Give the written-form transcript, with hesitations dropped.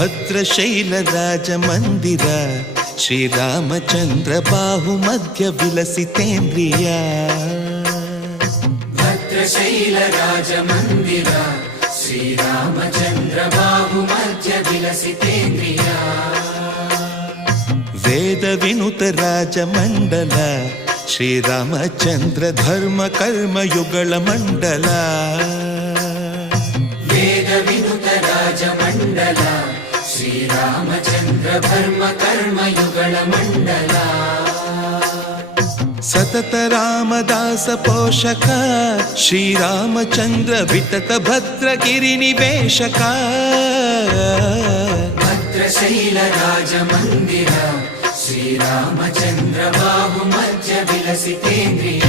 ಭದ್ರಶೈಲ ರಾಜ ಮಂದಿರ ಶ್ರೀರಾಮಚಂದ್ರ ಬಾಹು ಮಧ್ಯ ವಿಲಸಿತೇಂದ್ರಿಯ ಭದ್ರಶೈಲ ರಾಜ ಮಂದಿರ ಶ್ರೀರಾಮಚಂದ್ರ ಬಾಹು ಮಧ್ಯ ವಿಲಸಿತೇಂದ್ರಿಯ ವೇದ ವಿನುತ ರಾಜ ಮಂಡಲ ಶ್ರೀರಾಮಚಂದ್ರ ಧರ್ಮ ಕರ್ಮ ಯುಗಳ ಮಂಡಲ ವೇದ ವಿನುತ ರಾಜ ಮಂಡಲ ಶ್ರೀರಾಮಚಂದ್ರ ಧರ್ಮ ಕರ್ಮ ಯುಗಳ ಮಂಡಲ ಸತತ ರಾಮದಾಸ ಪೋಷಕ ಶ್ರೀರಾಮಚಂದ್ರ ವಿತತ ಭದ್ರಗಿರಿ ನಿವೇಶಕ ಭದ್ರಶೈಲ ರಾಜ ಮಂದಿರ ಶ್ರೀರಾಮಚಂದ್ರ ಬಾಹು ಮಧ್ಯ ವಿಲಸಿತೇಂದ್ರಿಯ